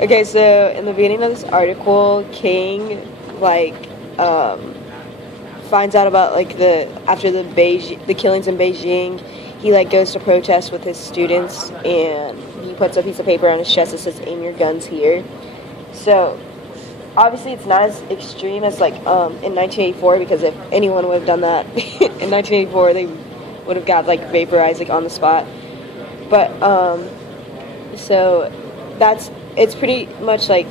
Okay, so in the beginning of this article, King, like, finds out about, like, after the killings in Beijing, he, like, goes to protest with his students, and he puts a piece of paper on his chest that says, "Aim your guns here." So, obviously it's not as extreme as, like, in 1984, because if anyone would have done that in 1984, they would have got, like, vaporized, like, on the spot. But, so it's pretty much, like,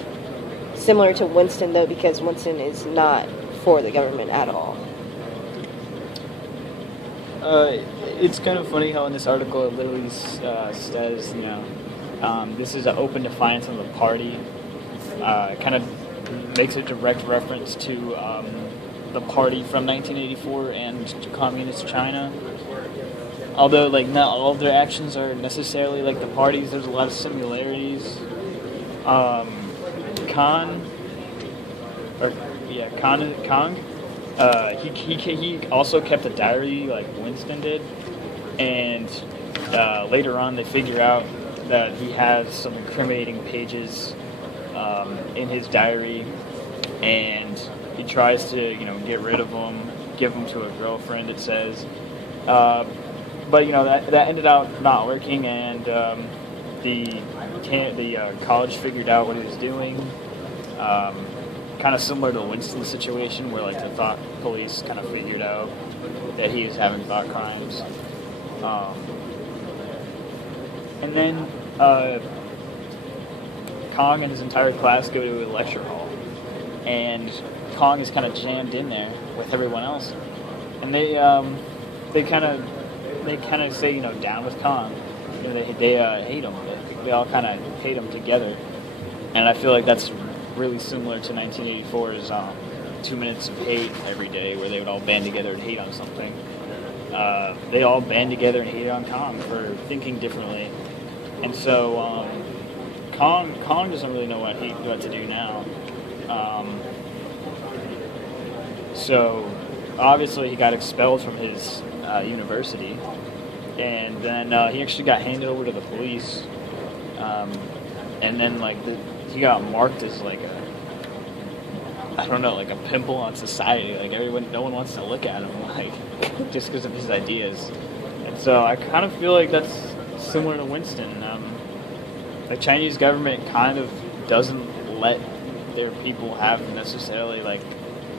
similar to Winston, though, because Winston is not for the government at all. It's kind of funny how in this article it literally says, this is an open defiance on the party. Kind of makes a direct reference to the party from 1984 and to communist China. Although, like, not all of their actions are necessarily like the parties, there's a lot of similarities. Kong, he also kept a diary like Winston did, and later on they figure out that he has some incriminating pages in his diary, and he tries to get rid of them, give them to a girlfriend, it says. But that ended up not working, and the college figured out what he was doing. Kind of similar to Winston's situation, where like the thought police kind of figured out that he was having thought crimes. And then Kong and his entire class go to a lecture hall, and Kong is kind of jammed in there with everyone else, and they kind of say down with Kong. They hate him. They all kind of hate him together, and I feel like that's really similar to 1984's 2 Minutes of Hate every day, where they would all band together and hate on something. They all band together and hate on Kong for thinking differently, and so Kong doesn't really know what to do now. So obviously he got expelled from his university, and then he actually got handed over to the police, and then he got marked as like a pimple on society. Like no one wants to look at him, like just because of his ideas. And so I kind of feel like that's similar to Winston. The Chinese government kind of doesn't let their people have necessarily like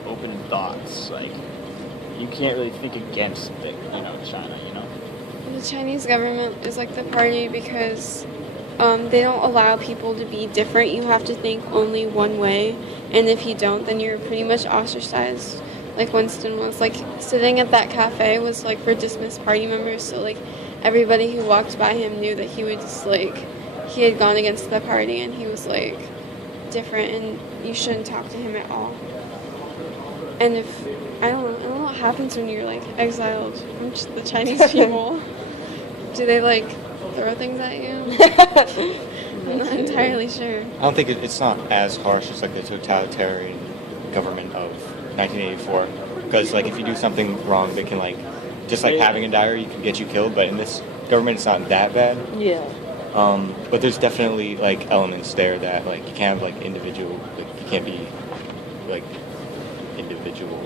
open thoughts. Like you can't really think against China. The Chinese government is like the party because they don't allow people to be different. You have to think only one way, and if you don't, then you're pretty much ostracized. Like Winston was, like sitting at that cafe was like for dismissed party members, so like everybody who walked by him knew that he was like he had gone against the party and he was like different, and you shouldn't talk to him at all. And if I don't know what happens when you're like exiled from the Chinese people. Do they like throw things at you? I'm not entirely sure. I don't think it's not as harsh as like the totalitarian government of 1984, because like if you do something wrong, they can like just like having a diary can get you killed. But in this government, it's not that bad. Yeah. But there's definitely like elements there that like you can't have like individual, like you can't be like individual,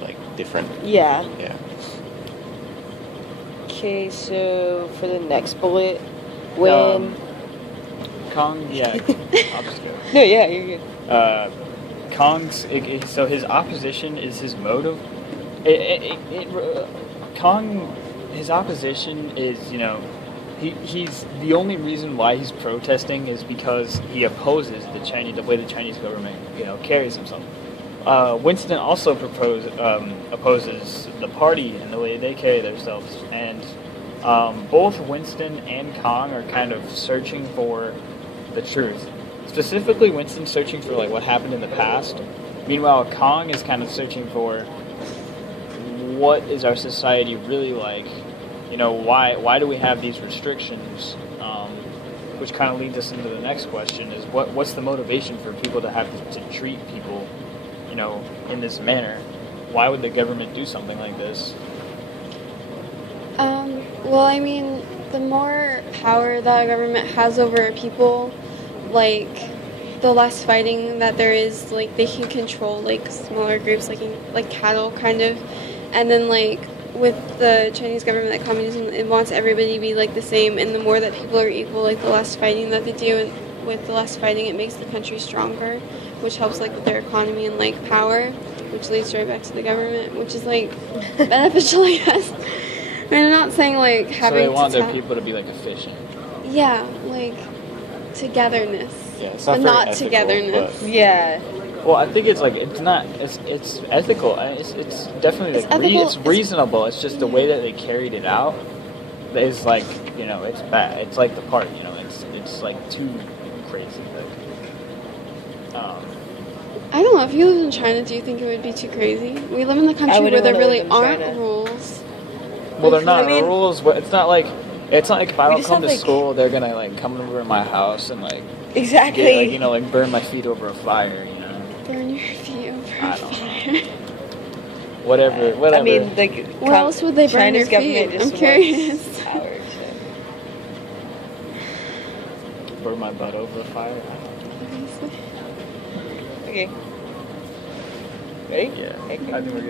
like different. Yeah. Yeah. Okay, so for the next bullet, when Kong, yeah, I'll just go. No, yeah, you're good. So his opposition is his motive. His opposition is, he's the only reason why he's protesting is because he opposes the way the Chinese government, carries himself. Winston also opposes the party and the way they carry themselves, and both Winston and Kong are kind of searching for the truth. Specifically, Winston searching for like what happened in the past. Meanwhile, Kong is kind of searching for what is our society really like. Why do we have these restrictions? Which kind of leads us into the next question: is what's the motivation for people to have to treat people, in this manner? Why would the government do something like this? Well, I mean, the more power that a government has over people, like, the less fighting that there is, like they can control like smaller groups, like cattle, kind of. And then like with the Chinese government, like communism, it wants everybody to be like the same. And the more that people are equal, like the less fighting that they do, and with the less fighting, it makes the country stronger, which helps like with their economy and like power, which leads right back to the government, which is like beneficial, I guess. And I'm not saying like So having they want to their people to be like efficient. yeah, like togetherness, Yeah, it's but not very not ethical, togetherness. but- Yeah. Well, I think it's like it's ethical. It's definitely It's like ethical, it's reasonable. It's just the way that they carried it out is like, you know, it's bad. It's like the part, you know, it's like too crazy. Like, I don't know. If you lived in China, do you think it would be too crazy? We live in the country where wouldn't there wanna really live in aren't China. rules. well, they're not I mean- rules. But it's not like if I We don't just come have, to like- school, they're gonna like come over to my house and like Exactly. get, like, you know, like burn my feet over a fire. You know, Burn your feet over I don't fire. whatever. I mean, like, Where else would they burn China's their government feet? just I'm curious. wants power, so. burn my butt over a fire. Okay. Ready? Yeah, Okay. I think we're good.